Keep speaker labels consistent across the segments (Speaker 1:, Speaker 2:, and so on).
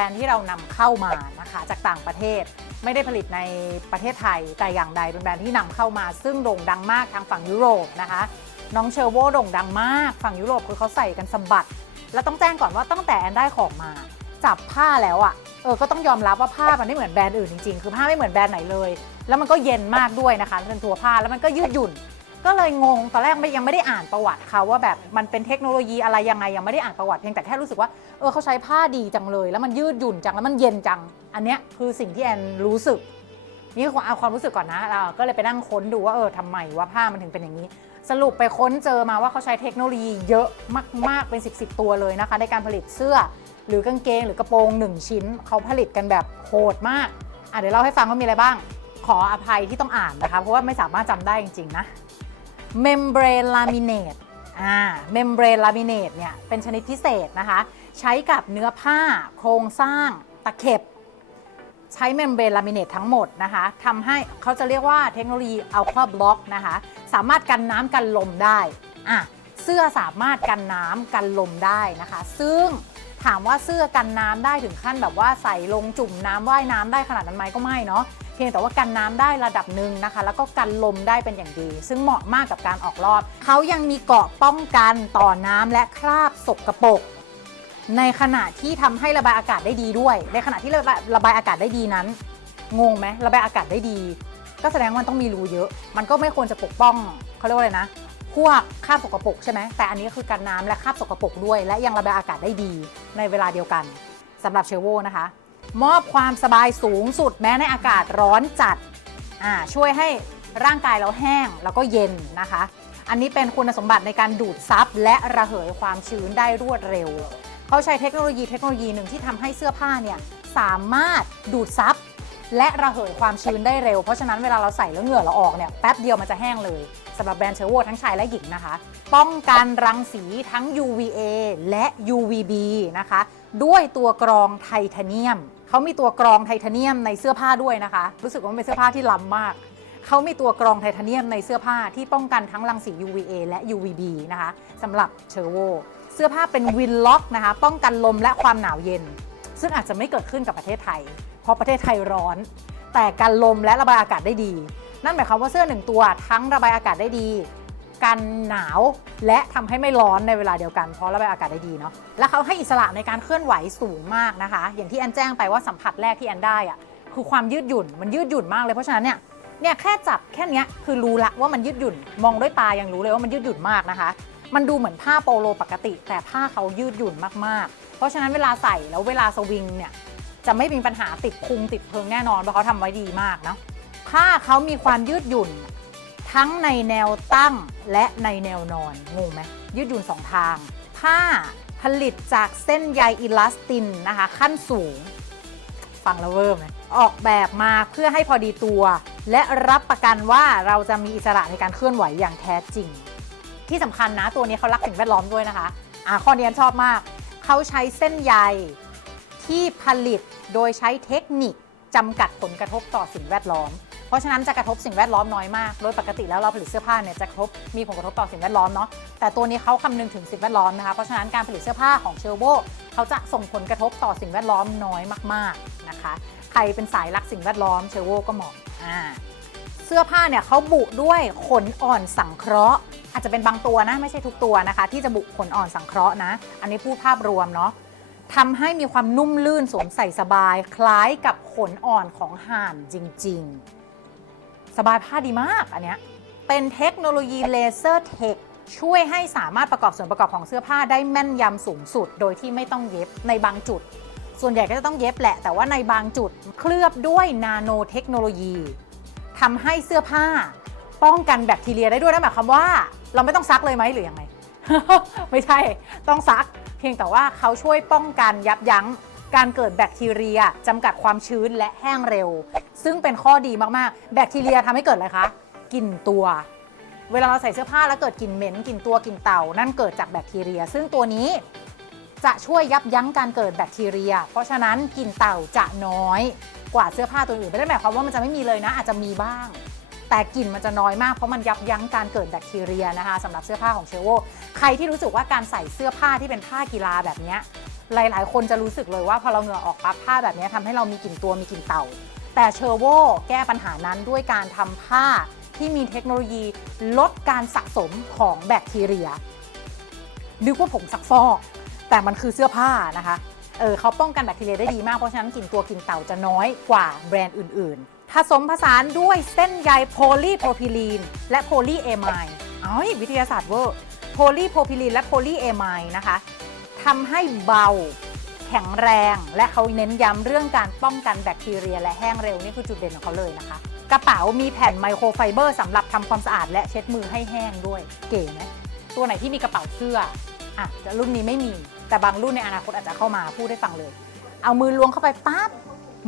Speaker 1: รนด์ที่เรานำเข้ามานะคะจากต่างประเทศ ไม่ได้ผลิตในประเทศไทยแต่อย่างใดเป็นแบรนด์ที่นำเข้ามา ซึ่งโด่งดังมากทางฝั่งยุโรปนะคะน้องเชอร์โวโด่งดังมากฝั่งยุโรปคือเขาใส่กันสะบัด แล้วต้องแจ้งก่อนว่าตั้งแต่แอนได้ของมา จับผ้าแล้วอะ่ะเออก็ต้องยอมรับว่าผ้ามันไม่เหมือนแบรนด์อื่นจริงๆ คือผ้าไม่เหมือนแบรนด์ไหนเลย แล้วมันก็เย็นมากด้วยนะคะเป็นตัวผ้าแล้วมันก็ยืดหยุ่น ก็เลยงงตอนแรกไม่ยังไม่ได้อ่านประวัติเขาว่าแบบมันเป็นเทคโนโลยีอะไรยังไงยังไม่ได้อ่านประวัติเพียงแต่แค่รู้สึกว่าเออเขาใช้ผ้าดีจังเลย แล้วมันยืดหยุ่นจังแล้วมันเย็นจัง อันเนี้ยคือสิ่งที่แอนรู้สึก นี่คือเอาความรู้สึกก่อนนะเราก็เลยไปนั่งค้นดูว่าเออทำไมว่าผ้ามันถึงเป็นอย่างนี้ สรุปไปค้นเจอมาว่าเขาใช้เทคโนโลยีเยอะมากๆเป็น 10บสตัวเลยนะคะ ในการผลิตเสื้อ หรือกางเกงหรือกระโปรง1ชิ้นเขาผลิตกันแบบโหดมากอะเดี๋ยวเล่าให้ฟังว่ามีอะไรบ้าง ขออภัยที่ต้องอ่านนะคะ เพราะว่าไม่สามารถจำได้จริงๆนะ membrane laminate อ่า membrane laminate เนี่ยเป็นชนิดพิเศษนะคะ ใช้กับเนื้อผ้าโครงสร้างตะเข็บ ใช้เมมเบรนลามิเนตทั้งหมดนะคะทำให้เขาจะเรียกว่าเทคโนโลยี Ultra Block นะคะ สามารถกันน้ำกันลมได้อะเสื้อสามารถกันน้ำกันลมได้นะคะ ซึ่งถามว่าเสื้อกันน้ำได้ถึงขั้นแบบว่าใส่ลงจุ่มน้ำว่ายน้ำได้ขนาดนั้นไหมก็ไม่เนาะ พียงแต่ว่ากันน้ำได้ระดับหนึ่งนะคะ แล้วก็กันลมได้เป็นอย่างดี ซึ่งเหมาะมากกับการออกรอบเขายังมีเกาะป้องกันต่อน้ำและคราบสกรปรกในขณะที่ทำให้ระบายอากาศได้ดีด้วย ในขณะที่ระบายระบายอากาศได้ดีนั้น งงไหมระบายอากาศได้ดี ก็แสดงว่ามันต้องมีรูเยอะ มันก็ไม่ควรจะปกป้องเขาเรียกว่าอะไรนะพวกคราบสกปรกใช่ไหมแต่อันนี้ก็คือกันน้ำและคราบสกปรกด้วย และยังระบายอากาศได้ดีในเวลาเดียวกันสำหรับเชลโวนะคะ มอบความสบายสูงสุดแม้ในอากาศร้อนจัดช่วยให้ร่างกายเราแห้งแล้วก็เย็นนะคะ อันนี้เป็นคุณสมบัติในการดูดซับและระเหยความชื้นได้รวดเร็ว เขาใช้เทคโนโลยีเทคโนโลยีหนึ่งที่ทำให้เสื้อผ้าเนี่ยสามารถดูดซับ และระเหยความชื้นได้เร็ว เพราะฉะนั้นเวลาเราใส่แล้วเหงื่อเราออกเนี่ยแป๊บเดียวมันจะแห้งเลยสำหรับแบรนด์เชอร์โวทั้งชายและหญิงนะคะ ป้องกันรังสีทั้ง UVA และ UVB นะคะ ด้วยตัวกรองไทเทเนียม เขามีตัวกรองไทเทเนียมในเสื้อผ้าด้วยนะคะ รู้สึกว่าเป็นเสื้อผ้าที่ล้ำมากเขามีตัวกรองไทเทเนียมในเสื้อผ้าที่ป้องกันทั้งรังสี UVA และ UVB นะคะสำหรับเชอร์โวเสื้อผ้าเป็นวินล็อกนะคะ ป้องกันลมและความหนาวเย็น ซึ่งอาจจะไม่เกิดขึ้นกับประเทศไทย ราะประเทศไทยร้อน แต่กันลมและระบายอากาศได้ดี นั่นหมายความว่าเสื้อหนึ่งตัวทั้งระบายอากาศได้ดี กันหนาวและทำให้ไม่ร้อนในเวลาเดียวกันเพราะระบายอากาศได้ดีเนาะและเขาให้อิสระในการเคลื่อนไหวสูงมากนะคะ อย่างที่แอนแจ้งไปว่าสัมผัสแรกที่แอนได้อะคือความยืดหยุ่นมันยืดหยุ่นมากเลยเพราะฉะนั้นเนี่ยเนี่ยแค่จับแค่นี้คือรู้ละว่ามันยืดหยุ่น มองด้วยตายังรู้เลยว่ามันยืดหยุ่นมากนะคะ มันดูเหมือนผ้าโปโลปกติ แต่ผ้าเขายืดหยุ่นมากๆ เพราะฉะนั้นเวลาใส่แล้วเวลาสวิงเนี่ย จะไม่มีปัญหาติดพุงติดเพิงแน่นอนเพราะเขาทำไว้ดีมากเนาะผ้าเขามีความยืดหยุ่น ทั้งในแนวตั้งและในแนวนอนงงไหมยืดหยุ่นสองทาง ผ้าผลิตจากเส้นใยอิลาสตินนะคะ ขั้นสูง ฟังแล้วเวิร์มเลยออกแบบมาเพื่อให้พอดีตัว และรับประกันว่าเราจะมีอิสระในการเคลื่อนไหวอย่างแท้จริง ที่สำคัญนะตัวนี้เขารักสิ่งแวดล้อมด้วยนะคะอ่าข้อนี้อันชอบมาก เขาใช้เส้นใย ที่ผลิตโดยใช้เทคนิคจำกัดผลกระทบต่อสิ่งแวดล้อม เพราะฉะนั้นจะกระทบสิ่งแวดล้อมน้อยมาก โดยปกติแล้วเราผลิตเสื้อผ้าเนี่ยจะกระทบมีผลกระทบต่อสิ่งแวดล้อมเนาะ แต่ตัวนี้เขาคำนึงถึงสิ่งแวดล้อมนะคะ เพราะฉะนั้นการผลิตเสื้อผ้าของเชลโบเขาจะส่งผลกระทบต่อสิ่งแวดล้อมน้อยมากๆนะคะ ใครเป็นสายรักสิ่งแวดล้อมเชลโบก็เหมาะอ่าเสื้อผ้าเนี่ยเขาบุด้วยขนอ่อนสังเคราะห์ อาจจะเป็นบางตัวนะไม่ใช่ทุกตัวนะคะ ที่จะบุขนอ่อนสังเคราะห์นะ อันนี้พูดภาพรวมเนาะ ทำให้มีความนุ่มลื่นสวมใส่สบาย คล้ายกับขนอ่อนของห่านจริง ๆ สบายผ้าดีมากอันเนี้ยเป็นเทคโนโลยีเลเซอร์เทคช่วยให้สามารถประกอบส่วนประกอบของเสื้อผ้าได้แม่นยำสูงสุด โดยที่ไม่ต้องเย็บในบางจุด ส่วนใหญ่ก็จะต้องเย็บแหละ แต่ว่าในบางจุดเคลือบด้วยนาโนเทคโนโลยีทำให้เสื้อผ้า ป้องกันแบคทีเรียได้ด้วยนั่นหมายความว่า เราไม่ต้องซักเลยไหมหรือยังไง ไม่ใช่ ต้องซัก เพียงแต่ว่าเขาช่วยป้องกันยับยั้งการเกิดแบคทีเรียจำกัดความชื้นและแห้งเร็ว ซึ่งเป็นข้อดีมากๆ แบคทีเรียทำให้เกิดอะไรคะกลิ่นตัว เวลาเราใส่เสื้อผ้าแล้วเกิดกลิ่นเหม็นกลิ่นตัวกลิ่นเต่า นั่นเกิดจากแบคทีเรีย ซึ่งตัวนี้จะช่วยยับยั้งการเกิดแบคทีเรีย เพราะฉะนั้นกลิ่นเต่าจะน้อยกว่าเสื้อผ้าตัวอื่นไม่ได้หมายความว่ามันจะไม่มีเลยนะ อาจจะมีบ้าง แต่กลิ่นมันจะน้อยมากเพราะมันยับยั้งการเกิดแบคทีเรียนะคะสำหรับเสื้อผ้าของเชลโวใครที่รู้สึกว่าการใส่เสื้อผ้าที่เป็นผ้ากีฬาแบบเนี้ยหลาย ๆ คนจะรู้สึกเลยว่าพอเราเหงื่อออกปั๊บผ้าแบบนี้ทำให้เรามีกลิ่นตัวมีกลิ่นเต่า แต่เชอร์โวแก้ปัญหานั้นด้วยการทำผ้าที่มีเทคโนโลยีลดการสะสมของแบคทีเรีย นึกว่าผงซักฟอก แต่มันคือเสื้อผ้านะคะเออเขาป้องกันแบคทีเรียได้ดีมากเพราะฉะนั้นกลิ่นตัวกลิ่นเต่าจะน้อยกว่าแบรนด์อื่น ๆ ผสมผสานด้วยเส้นใยโพลีโพรพิลีน และโพลีเอไมด์อ้อยวิทยาศาสตร์เวอร์โพลีโพรพิลีนและโพลีเอไมด์นะคะทำให้เบาแข็งแรงและเขาเน้นย้ำเรื่องการป้องกันแบคทีเรีย และแห้งเร็วนี่คือจุดเด่นของเขาเลยนะคะ กระเป๋ามีแผ่นไมโครไฟเบอร์สำหรับทำความสะอาดและเช็ดมือให้แห้งด้วยเก๋ไหมตัวไหนที่มีกระเป๋าเสื้ออะแต่รุ่นนี้ไม่มี แต่บางรุ่นในอนาคตอาจจะเข้ามาพูดให้ฟังเลย เอามือล้วงเข้าไปปั๊บ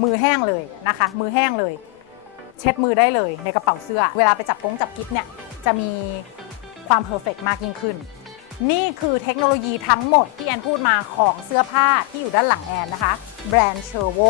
Speaker 1: มือแห้งเลยนะคะ มือแห้งเลย เช็ดมือได้เลยในกระเป๋าเสื้อ เวลาไปจับกงจับกิ๊บเนี่ยจะมีความเพอร์เฟกมากยิ่งขึ้น นี่คือเทคโนโลยีทั้งหมดที่แอนพูดมาของเสื้อผ้าที่อยู่ด้านหลังแอนนะคะ แบรนด์เชอร์โว